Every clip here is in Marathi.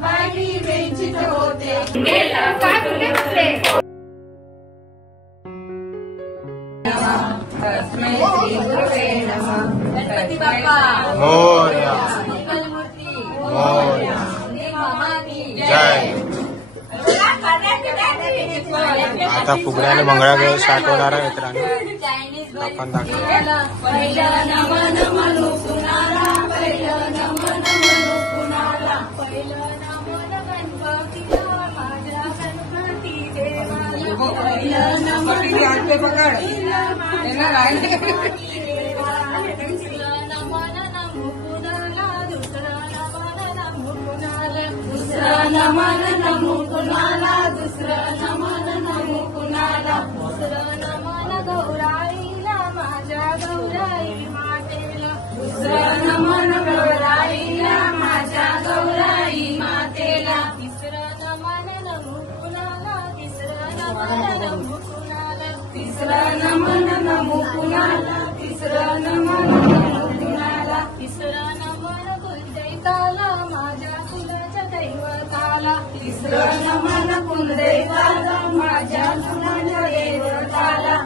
बाई वेचित होते तस्मै श्री गुरुवे नमः। गणपती बाप्पा मोरया, मंगलमूर्ती मोरया, मामानी जय। आता फुगड्याने मंगळागौर स्टार्ट होणार आहे मित्रांनो, आपण दाखवू। पहिलं नमन म्हणू कुणाला, पहिलं नमन म्हणू कुणाला, पहिलं नमन गणपतीला माझ्या गणपती देवाला, पहिलं नमन गणपतीला माझ्या गणपती देवाला, दुसरं नमन नमू कुणाला, दुसरं नमन नमू कुणाला, दुसरं नमन नमू कुणाला, दुसरं नमन नमू कुणाला, दुसरं नमन गौराईला माझ्या गौराई मातेला, दुसरं नमन गौराईला माझ्या गौराई मातेला, तिसरं नमन नमू कुणाला, तिसरं नमन नमू कुणाला, तिसरं नमन नमू कुणाला, तिसरं नमन नमू कुणाला, तिसरं नमन कुलदैवताला माझ्या कुलाच्या दैवताला, तिसरं नमन कुलदैवताला माझ्या कुलाच्या दैवताला,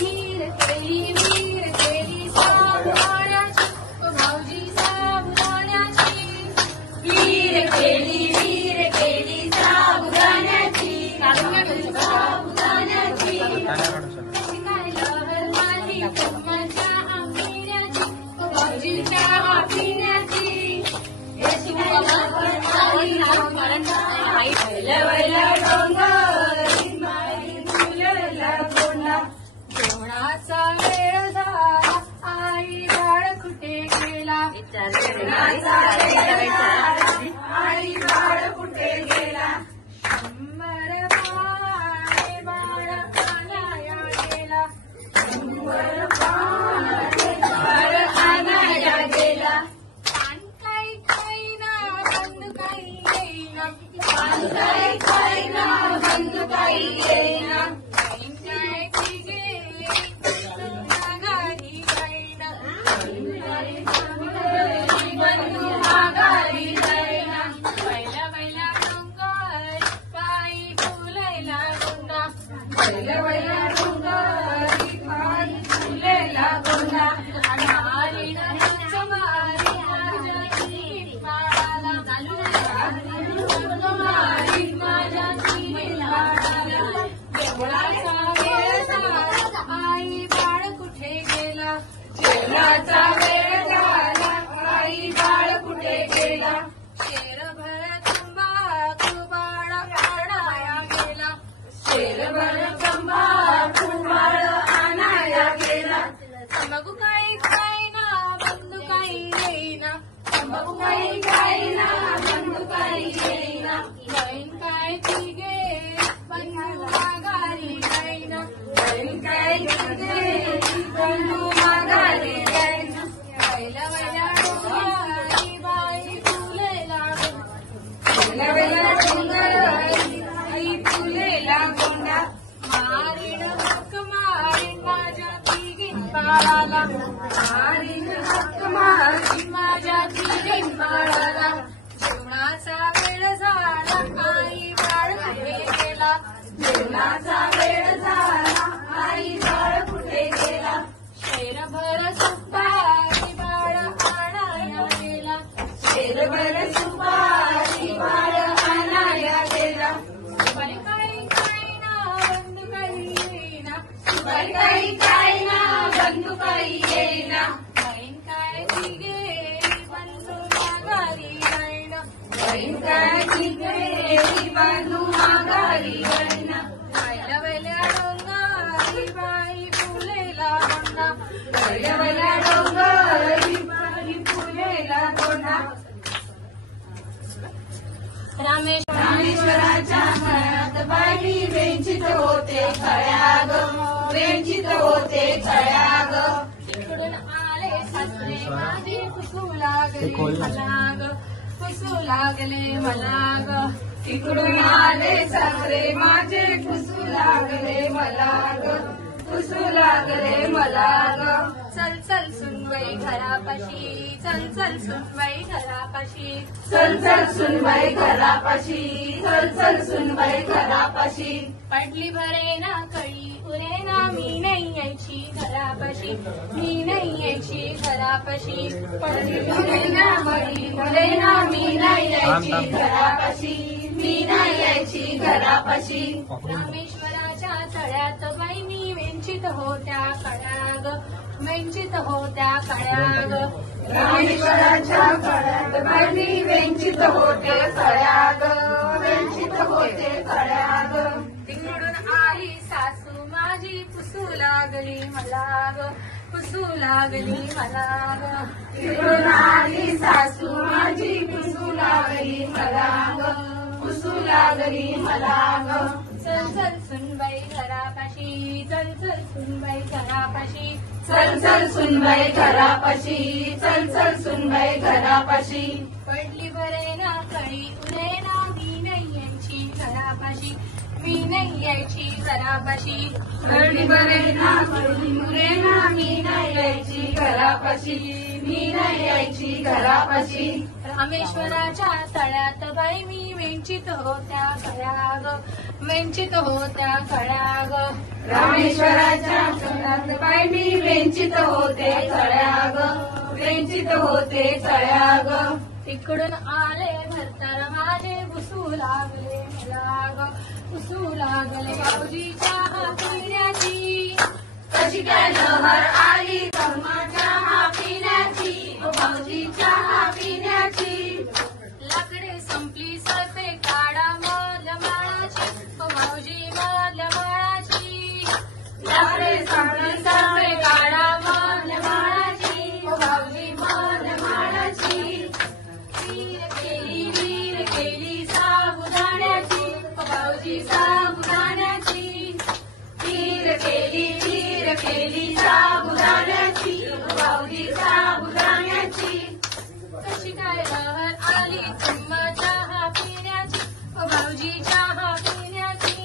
वीर केली साबुदाण्याची भाऊजी साबुदाण्याची, वीर केली साबुदाण्याची साबुदाण्याची, कशी काय लहर माझी मजा आंबिण्याची भाऊजीच्या आंबिण्याची, कशी काय लहर माझी वैला डोंगर माई फुलला कोंडा, जेवणाचा वेळ झाला आई बाळ कुठे गेला, जेवणाचा वेळ झाला आई बाळ कुठे गेला, शंभर पाणे बाळ आणाया गेला, शंभर पाणे बाळ आणाया गेला, पान काही खाईना बंद काही येईना, पान काही खाईना बंद काही येईना, आई बाळ कुठे गेला, जेवणाचा वेळ झाला आई बाळ कुठे गेला, शेरभर तंबाखू बाळ आणाया गेला, शेरभर तंबाखू बाळ आणाया गेला, तंबाखू काही खाईना बंदू काही येईना, तंबाखू काही खाईना बंदू काही येईना, बहीण काय तिघे बंधू माघारी जाईना, बहीण काय तिघे बंधू माघारी जाईना, पहिला वैला डोंगर बाई फुलेला गोंडा, पहिला डोंगर आई फुलेला गोंडा, मारीन हक्क मारीन माझ्या तिघीन बाळाला, मारीन हक्क मारीन माझ्या तिघीन बाळाला, जेवणाचा वेळ झाला आई बाळ कुठे गेला, जेवणाचा वेळ झाला आई बाळ कुठे गेला, शेरभर सुपारी बाळ आणाया गेला, शेरभर सुपारी बाळ आणाया गेला, सुपारी काही खाईना बंद काही येईना, सुपारी काही खाईना बंद काही येईना, बहीण काय तिघे बंधू माघारी जाईना, बहीण काय तिघे बंधू माघारी जाईना, पहिल्या वैल्या डोंगरी बाई फुलेला गोंडा, पहिल्या वैल्या डोंगरी बाई फुलेला गोंडा, रामेश्वराच्या मनात बाई वेचित होते खळ्या ग, वेचित होते खळ्या ग, तिकडून आले सासरे माझे फुसू लागले मला ग, फुसू लागले मला ग, तिकडून आले सासरे माझे फुसू लागले मला ग, फुसू लागले मला ग, चल चल सुनबाई घरापाशी, चल चल सुनबाई घरापाशी, चल चल सुनबाई घरापाशी, चल चल सुनबाई घरापाशी. पडली भरे ना कळी उरे ना मी नाही यायची घरापाशी, मी नाही यायची घरापाशी. पडली भरे ना कळी उरे ना मी नाही यायची घरापाशी, मी नाही यायची घरापाशी. रामेश्वराच्या तळ्यात बाई मी वेंचित होत्या कळ्याग, वेंचित होत्या कळ्याग. रामेश्वराच्या तळ्यात बाई मी वेंचित होते कळ्याग, वेंचित होते कळ्याग. तिकडून आली सासू माझी पुसू लागली मला ग, पुसू लागली मला ग. तिकडून आली सासू माझी पुसू लागली मला ग, पुसू लागली मला ग. चल चल सुनबाई घरापाशी, चल चल सुनबाई घरापाशी, चल चल सुनबाई घरापाशी, चल चल सुनबाई घरापाशी. पडली बरे ना कळी उरे ना मी नाही यायची घरापाशी, मी नाही यायची घरापाशी. पडली बरे ना कळी उरे ना मी नाही यायची घरापाशी, मी नाही यायची घरापाशी. रामेश्वराच्या तळ्यात बाई मी वेंचित होत्या कळ्याग, वेंचित होत्या कळ्याग. रामेश्वराच्या तळ्यात बाई मी वेंचित होते कळ्याग, वेंचित होते कळ्याग. तिकडून आले भरतर माझे पुसू लागले मला ग, पुसू लागले. भाऊजीच्या पिण्याची कशी काय लहर आली गरमा चहा पिण्याची, भाऊजी चहा पिण्याची. लाकडे संपली सरते काढा मल माळाची, भाऊजी मल माळाची. लाकडे संपली सरते काढा मल माळाची, भाऊजी मल माळाची. वीर केली साबुदाण्याची, भाऊजी साबुदाण्याची. वीर केली साबुदाण्याची, भाऊजी साबुदाण्याची. कशी काय लहर आली तुम चहा पिण्याची, भाऊजी चहा पिण्याची.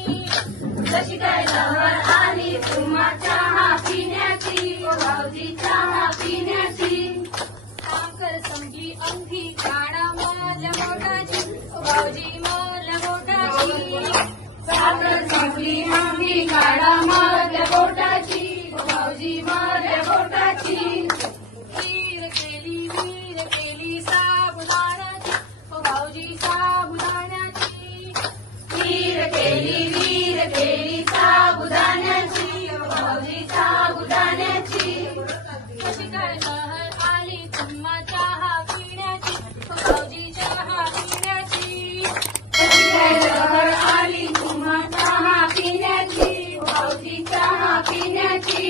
कशी काय लहर आली तुम्हा चहा पिण्याची, भाऊजी चहा पिण्याची. साखर संपली अंगी काढा मल मोठाची, भाऊजी मल मोठाची. साखर संपली अंगी काढा मल बोटाची, भाऊजी मल बोटाची. वीर केली साबुदाण्याची, भाऊजी साबुदाण्याची. वीर केली साबुदाण्याची, भाऊजी साबुदाण्याची. कशी काय लहर आली तुम्हा चहा पिण्याची, भाऊजी चहा पिण्याची. कशी काय लहर आली तुम्हा चहा पिण्याची, भाऊजी चहा पिण्याची.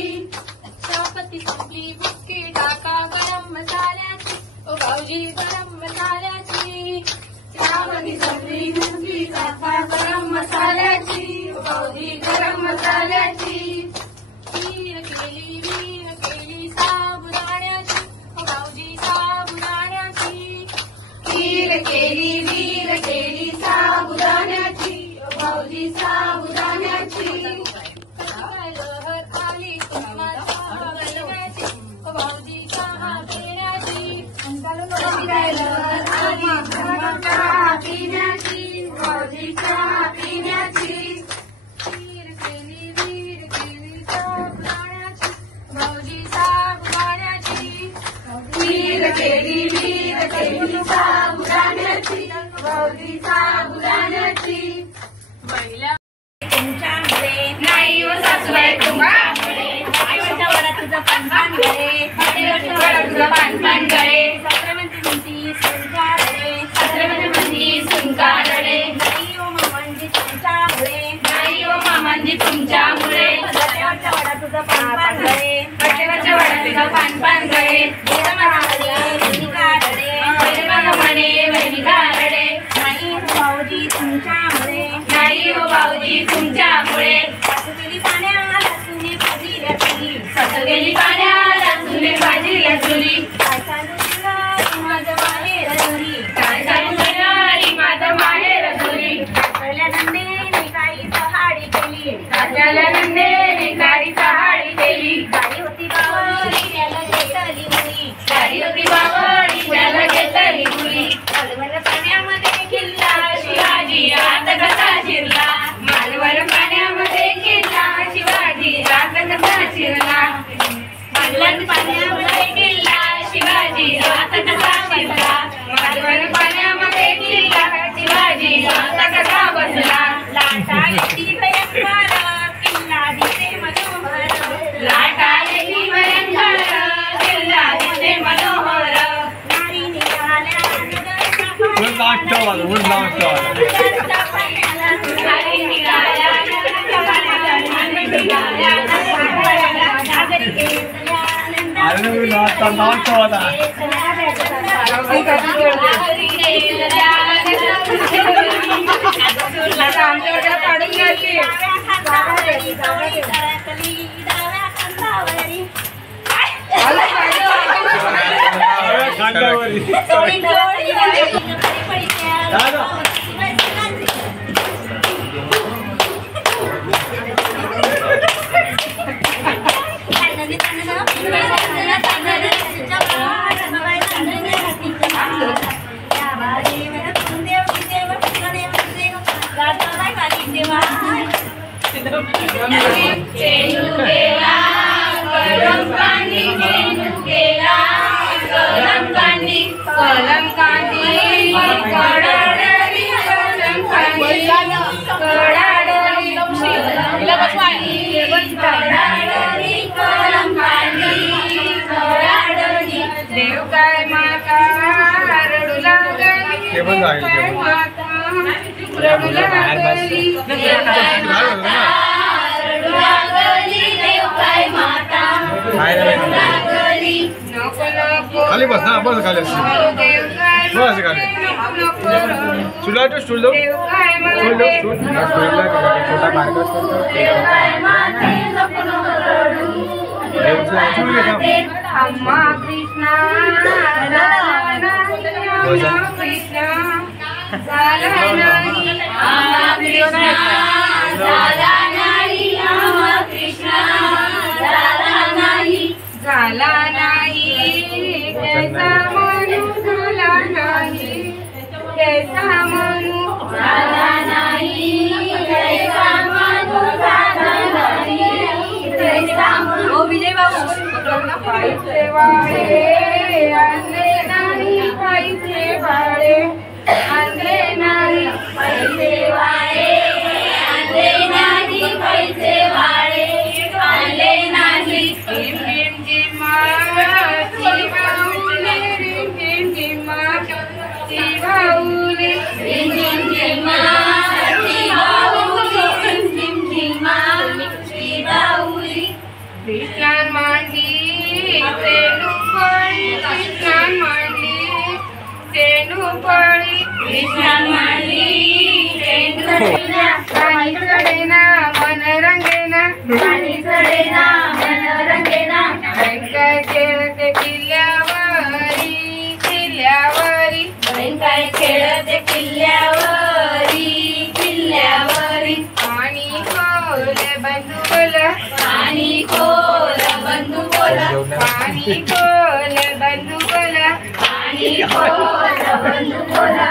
चहापत्ती संपली बुक्की टाका गरम मसाल्याची, भाऊजी गरम मसाल्याची. चहापत्ती संपली बुक्की टाका गरम मसाल्याची, भाऊजी गरम मसाल्याची. वीर केली साबुदाण्याची, भाऊजी साबुदाण्याची. वीर केली साबुदाण्याची, भाऊजी साबुदाण्याची. काय लहर आली तुम्हा चहा पिण्याची, भाऊजी चहा पिण्याची. कशी काय लहर आली तुम्हा चहा पिण्याची, भाऊजी चहा पिण्याची. वीर केली साबुदाण्याची, भाऊजी साबुदाण्याची. वीर केली साबुदाण्याची, भाऊजी साबुदाण्याची. महिला तुमच्यामुळे नाही हो सासूबाई तुमच्यामुळे, आईवरच्या वडात तुझं पानपान गळे, आईवरच्या वडात तुझं पानपान गळे. सासऱ्यामध्ये म्हणती सुनकारडे, सासऱ्यामध्ये म्हणती सुनकारडे. नाही हो मामांजी तुमच्यामुळे, नाही हो मामांजी तुमच्यामुळे. वाटेवरच्या वडात तुझं पानपान गळे, वाटेवरच्या वडात तुझं पानपान गळे. नाही हो भाऊजी तुमच्यामुळे, नाही हो भाऊजी तुमच्यामुळे. सासू गेली पाण्याला सुने भाजीला चुली, सासू गेली पाण्याला सुने भाजीला चुली. काय चालू तुला माझं माहेर घरी, काय चालू करणारी माझं माहेर घरी. पहिल्या धंदेने काही सहाडी केली, काच्याला नंदेने गाडी सहाडी केली. कसा शिरला मालवण पाण्यामध्ये किल्ला शिवाजी आता कसा शिरला मालवण पाण्यामध्ये किल्ला शिवाजी आता कसा बसला लाटा येती भयंकर किल्ला दिसे मनोहर लाटा येती भयंकर किल्ला दिसे मनोहर नारी निघाल्या नारी निघाल्या देव काय माता रडू लागली रडू लागली देव काय माता खाली बस ना बस खाली बस खाली स्टूल आहे स्टूल दो छोटा बारका अम्मा कृष्णा कृष्णा झाला नाही कैसा मनू झाला नाही कैसा मनू झाला नाही कैसा मनू झाला नाही कैसा मनू विजय बाबू पैसे वाळे आणले नाही पैसे वाळे आणले नाही पैसे वाळे आणले नाही पैसे वाळे आणले नाही कृष्णान मांडली तेनुपळी कृष्णान मांडली तेनुपळी कृष्णान मांडली पाणी चढेना मन रंगेना पाणी चढेना मन रंगेना काय खेळते किल्ल्यावरी किल्ल्यावरी काय खेळते किल्ल्यावरी किल्ल्यावरी पाणी खोल बंधू बोला पाणी खोल बंधू बोला पाणी खोल बंधू बोला पाणी खोल बंधू बोला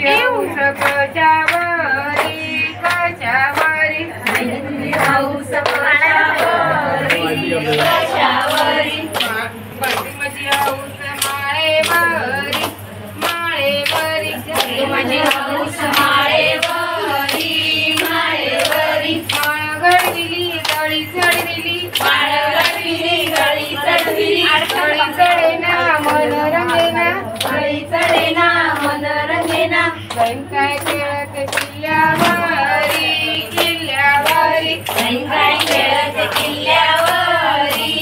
येऊ सकच्यावरी कच्यावरी हाऊस कच्यावरी माझी हाऊस माळेवरी माळेवरी माझी हाऊस माळेवरी माळेवरी माळ घडविली गळी चढविली माळ घडविली गळी चढविली गळी चढेना मन रंगेना गळी चढेना मन रंगेना काय खेळत किल्ल्यावरी किल्ल्यावरी काय खेळत किल्ल्यावरी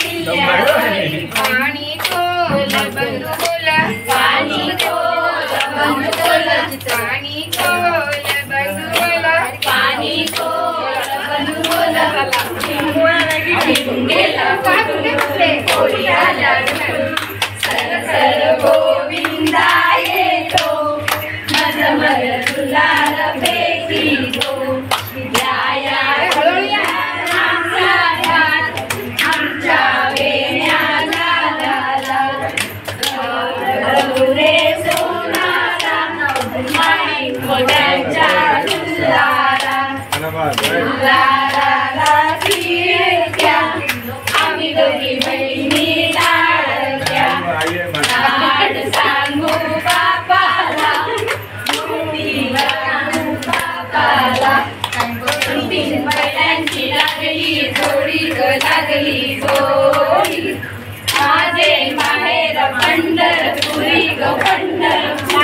किल्ल्यावरी पाणी खोल बंधू बोला पाणी खोल बंधू बोला पाणी खोल बंधू बोला पाणी खोल बंधू बोला सर सर गोविंदा येतो मज मज तुलार फेकितो आमच्या वेण्याला रे सोनारा माई मोठ्यांच्या तुलारा लागली गोडी माझे माहेर पंढरपुरी ग पंढरपुरी